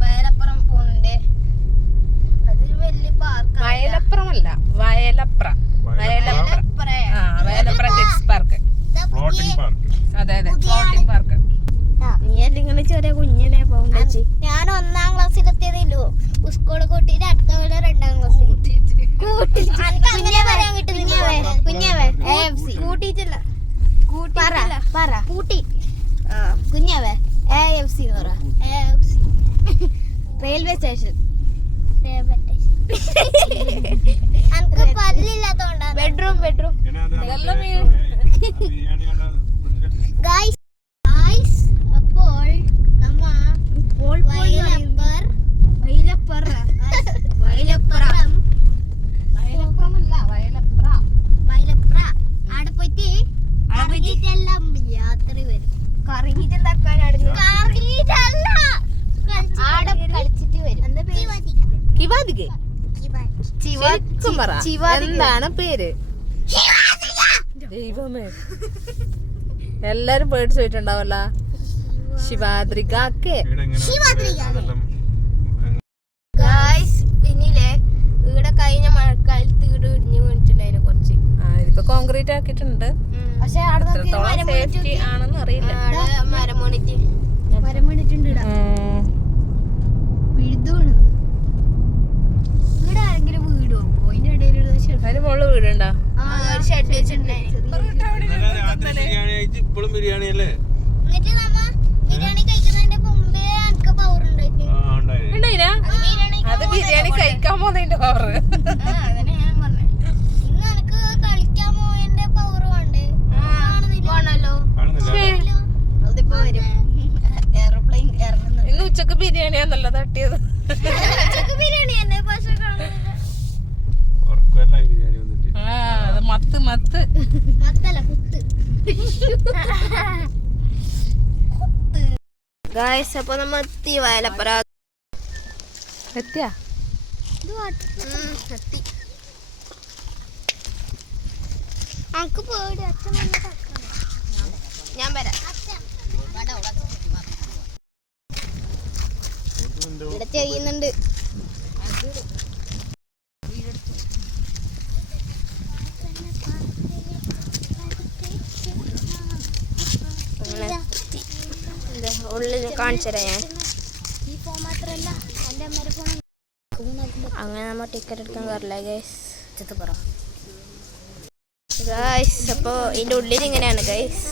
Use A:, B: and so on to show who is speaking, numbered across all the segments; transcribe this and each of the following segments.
A: വയലപ്പുറം പോകുന്നുണ്ട് അതൊരു
B: വയലപ്പുറമല്ല വയലപ്ര വയലപ്ര ആ Vayalapra kids park
C: floating park
B: അതെ അതെ ഫ്ലോട്ടിംഗ് പാർക്ക്
A: നീ ഇങ്ങനെ ചെറിയ കുഞ്ഞിനെ പോകുന്ന
D: ഞാൻ ഒന്നാം ക്ലാസ്സിലെത്തിയതല്ലോ സ്കൂൾ കൂട്ടിയിട്ട് അടുത്ത പോലെ രണ്ടാം ക്ലാസ്സിൽ കുഞ്ഞാവേ കുഞ്ഞാവേ കുഞ്ഞാവേ
A: കൂട്ടിയിട്ടില്ല
D: പറ
A: കൂട്ടിയിട്ടില്ല
D: പറ കൂട്ടി
A: ആ
D: കുഞ്ഞാവേ എ എഫ് സി എന്ന് പറ
A: റെയിൽവേ സ്റ്റേഷൻ
D: അനക്ക് പല്ലില്ലാത്തോണ്ടാ
A: ബെഡ്റൂം ബെഡ്റൂം
C: ബിരിയാണി കണ്ട
D: ഗായ്സ് ഗായ്സ് അപ്പോൾ നമ്മ വയലപ്പർ
A: വൈലപ്പുറ
D: വയലപ്പുറം.
B: വയലപ്രമല്ല വയലപ്ര.
D: വയലപ്ര. അവിടെ പോയിട്ട് അറിഞ്ഞിട്ടെല്ലാം യാത്ര വരും.
A: കറങ്ങിട്ട് എന്താക്കാനായിരുന്നു
D: കറങ്ങിയിട്ടല്ല. ആടെ കളിച്ചിട്ട് വരും. എന്താ
B: കിവാദികെ ശരിക്കും പറ. എന്താണ് പേര്? ദൈവമേ. എല്ലാരും പേടിച്ചു പോയിട്ടുണ്ടാവല്ല ശിവാദ്രികാക്കെ.
C: ഇവിടെ
A: കഴിഞ്ഞ മഴക്കാലത്ത് ഇടിഞ്ഞു വീണിട്ടുണ്ടായിരുന്നു കുറച്ച്.
B: ആ ഇതിപ്പോ കോൺക്രീറ്റ് ആക്കിയിട്ടുണ്ട്.
D: പക്ഷെ
B: സേഫ്റ്റി ആണെന്ന് അറിയില്ല.
A: ആടെ മരം വീണിട്ട്.
D: മരം വീണിട്ടുണ്ട്
B: ഉം.
A: ഇവിടെ ആരെങ്കിലും വീട് വെക്കോ അതിന്റെ ഇടയിലുള്ള ഷെഡ്
B: അതിന് മുകളിൽ വീടുണ്ടോ
A: ഒരു ഷെഡ് വെച്ചിട്ടുണ്ടായിരുന്നു
C: ബിരിയാണി കഴിച്ച് ഇപ്പോഴും ബിരിയാണി അല്ലേ?
D: എന്നിട്ട് നമ്മ ബിരിയാണി കഴിക്കുന്നതിന്റെ മുമ്പേ എനിക്ക് പവർ
B: അത് ബിരിയാണി കഴിക്കാൻ പോകുന്നതിന്റെ പവർ
A: ആ അതന്നെ ഞാൻ പറഞ്ഞേ.
D: ഇന്ന് എനിക്ക് കളിക്കാൻ പോയതിന്റെ പവർ വേണ്ടേ
A: പോണല്ലോ
C: കാണുന്നില്ല
A: അതിപ്പോ വരും എയർപ്ലെയിൻ ഇറങ്ങുന്നത്
B: ഇന്ന് ഉച്ചയ്ക്ക് ബിരിയാണിയാന്നല്ലോ തട്ടിയത്
D: ഉച്ചയ്ക്ക് ബിരിയാണി തന്നെ പക്ഷെ കാണുന്നില്ല
C: ഉറക്കമല്ല ബിരിയാണി വന്നിട്ട്
B: ആ അത് മത്ത്
D: മത്തല്ല കുത്ത്
A: ഗായ്സ് അപ്പൊ നമ്മ എത്തി വയലപ്പുറ.
B: എത്തിയാ?
A: എത്തി.
D: എനിക്ക് പേടി അച്ഛൻ.
A: ഞാൻ വരാം.
D: അച്ഛൻ. ഇവിടെ ചെയ്യുന്നുണ്ട്
A: അങ്ങനെ എത്തി. ഇത് ഉള്ളിൽ കാണിച്ചു തരാം ഞാൻ അങ്ങനെ നമ്മ ടിക്കറ്റ് എടുക്കാൻ കയറില്ല ഗൈസ് പറ. ഗൈസ് അപ്പോൾ ഇതിന്റെ ഉള്ളിൽ ഇങ്ങനെയാണ് ഗൈസ്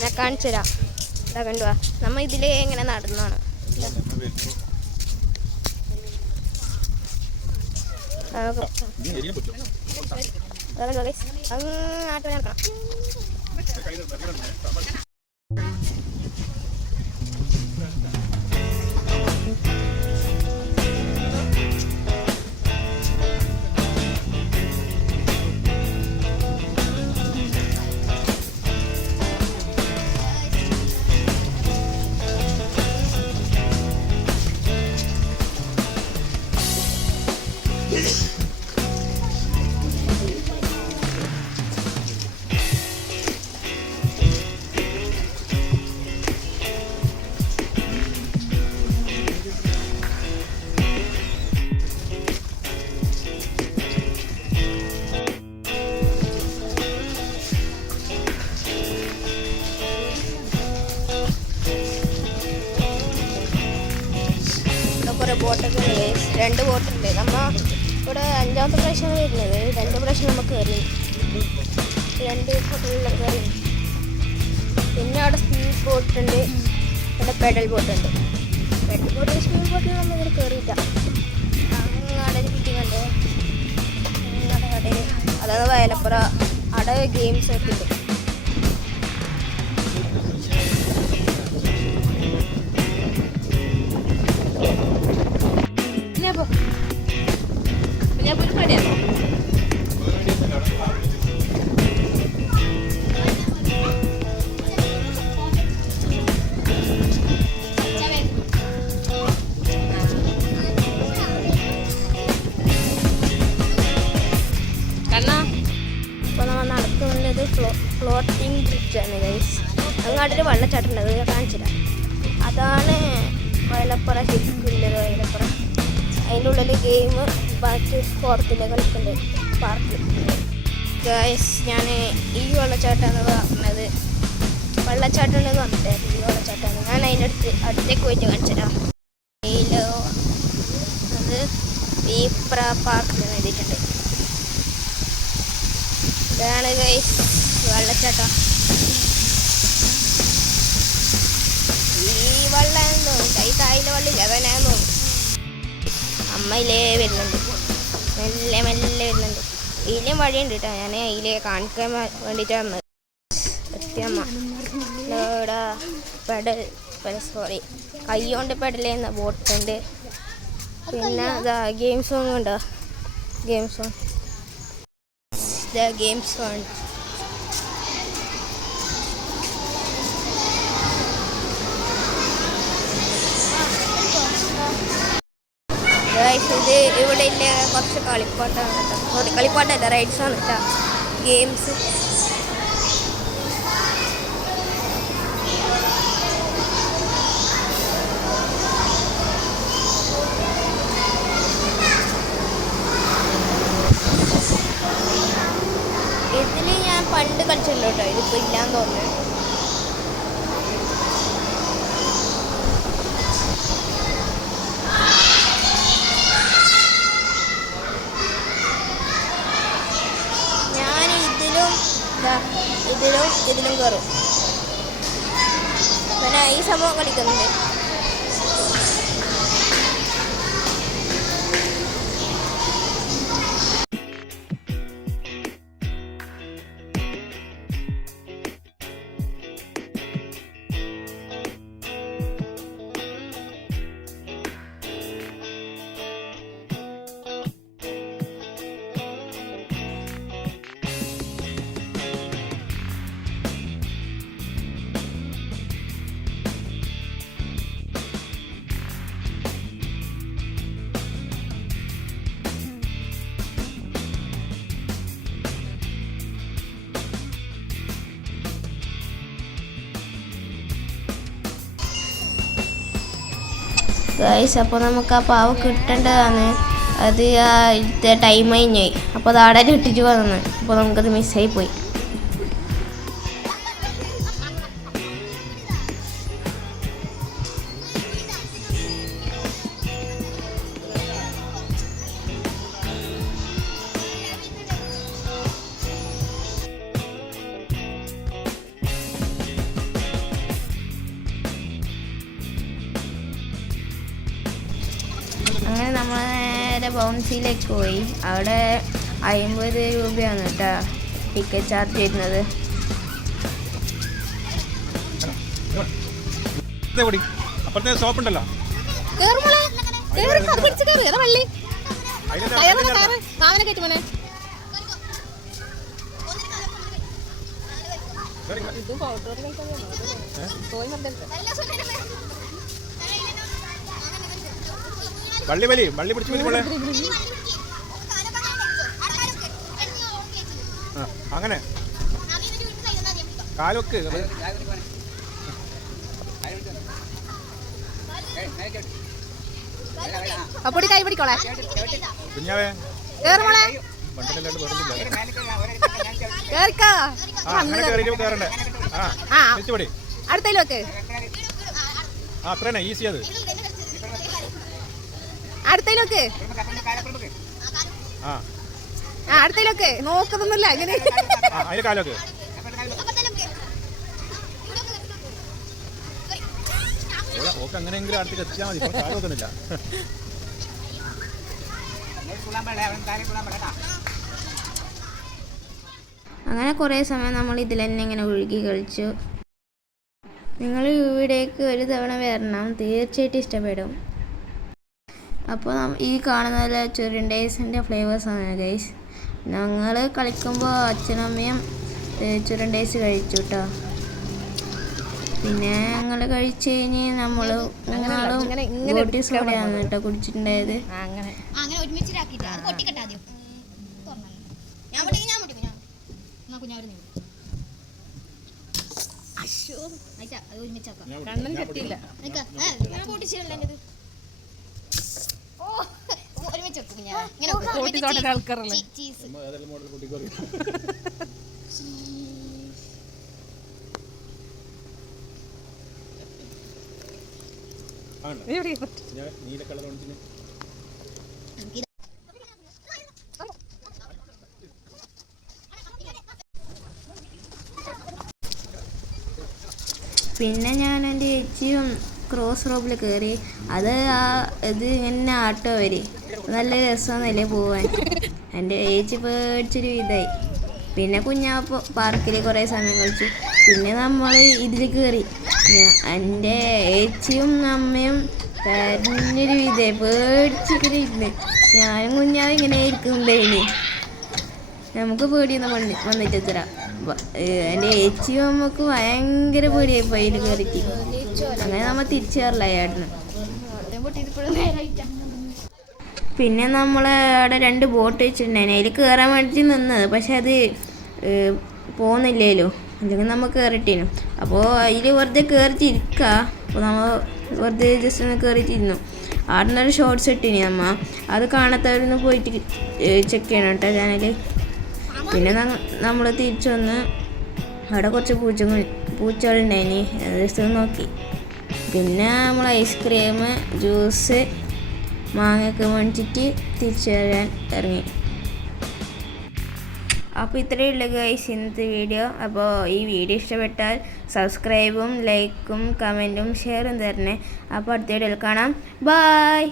A: ഞാൻ കാണിച്ചു തരാം ഇതാ കണ്ടുവാ നമ്മ ഇതിൽ ഇങ്ങനെ നടന്നാണ്. അതാണ് ഗൈസ് അങ്ങ് ആട്ടോ നടക്കണം കുറേ ബോട്ടൊക്കെ. രണ്ട് ബോട്ടുണ്ട്. നമ്മ ഇവിടെ അഞ്ചാമത്തെ പ്രാവശ്യമാണ് വരുന്നത്. രണ്ട് പ്രാവശ്യം നമുക്ക് കയറി രണ്ട് ദിവസത്തിലുള്ള കയറി പിന്നെ അവിടെ സ്പീഡ് ബോട്ട് ഉണ്ട്. ഇവിടെ പെഡൽ ബോട്ട് ഉണ്ട്. പെഡൽ ബോട്ട് സ്പീഡ് ബോട്ടിൽ നമ്മൾ ഇവിടെ കയറിയില്ല ഉണ്ട്. അങ്ങടെ അതായത് വയലപ്പുറ. അവിടെ ഗെയിംസ് ഒക്കെ ഉണ്ട്.
B: പിന്നെ പോ പിന്നെ പോയി പേടിയാ കണ്ണാ
A: ഇപ്പോൾ നമ്മൾ നടക്കുന്നത് ഫ്ലോ ഫ്ലോട്ടിംഗ് ബ്രിഡ്ജാണ് ഗൈസ് അങ്ങാട്ടൊരു വെള്ളച്ചാട്ടം ഉണ്ട് അത് കാണിച്ചില്ല അതാണ് വയലപ്പുറ ശരിക്കുള്ളത് ഉള്ളിൽ ഗെയിം ബാക്കി പുറത്തില്ല കളിക്കുന്നുണ്ട് പാർട്ടി ഗായസ് ഞാൻ ഈ വെള്ളച്ചാട്ടമാണ് പറഞ്ഞത് വെള്ളച്ചാട്ടം എന്ന് പറഞ്ഞിട്ട് ഈ വെള്ളച്ചാട്ടമാണ് ഞാൻ അതിന്റെ അടുത്ത് അടുത്തേക്ക് പോയിട്ട് കാണിച്ചതാണ് ഇതിലോ അത് വീപ്ര പാർക്ക് എന്ന് എഴുതിയിട്ടുണ്ട്. ഇതാണ് ഗൈസ് വെള്ളച്ചാട്ടം. അമ്മയിലേ വരുന്നുണ്ട്. മെല്ലെ മെല്ലെ വരുന്നുണ്ട്. ഇതിലേയും വഴിയുണ്ട് കേട്ടോ. ഞാൻ ഇതിലെ കാണിക്കാൻ വേണ്ടിയിട്ടാണ് വന്നത്. സത്യമ്മ ഇവിടെ പെഡൽ സോറി കൈ കൊണ്ട് പെഡൽ ബോട്ട് ബോട്ടുണ്ട്. പിന്നെ ഇതാ ഗെയിം സോങ് ഉണ്ടോ ഗെയിം സോങ് ഗെയിം സോങ്. ഇത് ഇവിടെ ഇല്ല കുറച്ച് കളിപ്പാട്ടാണ് കേട്ടോ. സോറി കളിപ്പാട്ടല്ല റൈഡ്സ് ആണ് കേട്ടോ. ഗെയിംസ് ഇതിൽ ഞാൻ പണ്ട് കളിച്ചിട്ടുണ്ട് കേട്ടോ. ഇതിപ്പോൾ ഇല്ലാന്ന് തോന്നുന്നു ഞാൻ ഇതിലും ദാ ഇതിലും ഇതിലും കയറും പിന്നെ ഈ സംഭവം കളിക്കുന്നുണ്ട്. ഗൈസ് അപ്പോൾ നമുക്ക് ആ പാവ് കിട്ടേണ്ടതാണ്. അത് ആ ഇത്തെ ടൈം കഴിഞ്ഞായി അപ്പോൾ അത് ആടെ ഇട്ടിട്ട് വന്നു അപ്പോൾ നമുക്കത് മിസ്സായി പോയി. നേരെ ബൗൺസിയിലേക്ക് പോയി. അവിടെ അമ്പത് രൂപയാണ് കേട്ടോ ടിക്കറ്റ് ചാർജ് ചെയ്യുന്നത്.
C: അപ്പുറത്തെ സ്റ്റോപ്പ് ഉണ്ടല്ലോ.
B: ഇതും പൗഡർ തോന്നി
C: വള്ളി വലി വള്ളി പിടിച്ച് വലി മോളെ. ആ, അങ്ങനെ. കാലൊക്ക്.
B: അപ്പൊടി കൈ പിടിക്കോളെ.
C: കുഞ്ഞാവേ.
B: കേറ് മോളെ.
C: പണ്ടില്ലാണ്ട് പറഞ്ഞില്ല ആ ആ വെച്ചുപടി
B: അടുത്തേൽ വെക്ക്
C: ആ അത്രേനെ ഈസി അത്
B: അടുത്തേൽ വെക്ക്
C: ആ.
B: ആ അടുത്തേൽ വെക്ക് നോക്കുന്നൊന്നുമില്ല ഇങ്ങനെ.
C: ആ അതിന് കാലൊക്കെ. ഓളെ ഓക്ക് അങ്ങനെയെങ്കിലും അടുത്തേക്ക് എത്തിയാൽ മതി.
A: അങ്ങനെ കുറേ സമയം നമ്മൾ ഇതിൽ തന്നെ ഇങ്ങനെ ഒഴുകി കളിച്ചു. നിങ്ങൾ ഇവിടേക്ക് ഒരു തവണ വരണം. തീർച്ചയായിട്ടും ഇഷ്ടപ്പെടും. അപ്പോൾ ഈ കാണുന്ന ഫ്ലേവേഴ്സ് ഫ്ലേവേഴ്സാണ് ഗൈസ് ഞങ്ങൾ കളിക്കുമ്പോൾ അച്ഛനമ്മയും ചുരുണ്ടേസ് കഴിച്ചു കേട്ടോ പിന്നെ ഞങ്ങൾ കഴിച്ച് കഴിഞ്ഞ് നമ്മൾ ബോട്ടി സോഡയാണ് കേട്ടോ കുടിച്ചിട്ടുണ്ടായത്.
D: ഞാൻ
B: കെട്ടിയില്ല
D: നിക്ക്. ഏ,
A: ഞാൻ പൊട്ടിച്ചിട്ടുള്ള എന്റെ ഇത്
D: ഓ, ഒരുമിച്ച് വെക്കും ഞാൻ. ഇങ്ങനെ
B: ആൾക്കാരല്ലേ?
D: ചീസ്.
C: നീല കളർ
A: പിന്നെ ഞാൻ എന്റെ ചേച്ചിയും ക്രോസ് റോഡിൽ കയറി അത് ആ ഇത് ഇങ്ങനെ ആട്ടോ വരെ. നല്ല രസമെന്നല്ലേ പോവാൻ. എന്റെ ഏച്ചി പേടിച്ചൊരു ഇതായി. പിന്നെ കുഞ്ഞാപ്പ പാർക്കിൽ കുറേ സമയം കളിച്ചു. പിന്നെ നമ്മൾ ഇതിൽ കയറി എന്റെ ഏച്ചിയും അമ്മയും കരഞ്ഞൊരു ഇതായി. പേടിച്ചിങ്ങനെ ഇരുന്ന്. ഞാനും കുഞ്ഞാവും ഇങ്ങനെ ഇരിക്കുന്നുണ്ടായിന് നമുക്ക് പേടിയൊന്നും വന്നി വന്നിട്ടെത്ര എന്റെ ഏച്ചിയും അമ്മയ്ക്ക് ഭയങ്കര പേടിയായി പോയി കയറിക്ക് അങ്ങനെ നമ്മൾ തിരിച്ചു കയറില്ലായിരുന്നു പിന്നെ നമ്മൾ അവിടെ രണ്ട് ബോട്ട് വെച്ചിട്ടുണ്ടായിരുന്നു അതിൽ കയറാൻ വേണ്ടി നിന്നത് പക്ഷെ അത് പോകുന്നില്ലല്ലോ അല്ലെങ്കിൽ നമ്മൾ കയറിട്ടേനു അപ്പോൾ അതിൽ വെറുതെ കയറിച്ചിരിക്കുക അപ്പോൾ നമ്മൾ വെറുതെ ജസ്റ്റ് ഒന്ന് കയറിയിട്ടിരുന്നു അവിടെ നിന്നൊരു ഷോർട്സ് ഇട്ടിനി അമ്മ അത് കാണാത്തവരൊന്ന് പോയിട്ട് ചെക്ക് ചെയ്യണം കേട്ടോ ചാനൽ പിന്നെ നമ്മൾ തിരിച്ചു വന്ന് അവിടെ കുറച്ച് പൂച്ചകൾ പൂച്ചകളുണ്ടായിനി അത് നോക്കി. പിന്നെ നമ്മൾ ഐസ്ക്രീം ജ്യൂസ് മാങ്ങയൊക്കെ മേടിച്ചിട്ട് തിരിച്ചു വരാൻ ഇറങ്ങി. അപ്പോൾ ഇത്രയേ ഉള്ളൂ ഗൈസ് ഇന്നത്തെ വീഡിയോ അപ്പോൾ ഈ വീഡിയോ ഇഷ്ടപ്പെട്ടാൽ സബ്സ്ക്രൈബും ലൈക്കും കമന്റും ഷെയറും തരണേ. അപ്പോൾ അടുത്ത വീഡിയോയിൽ കാണാം. ബായ്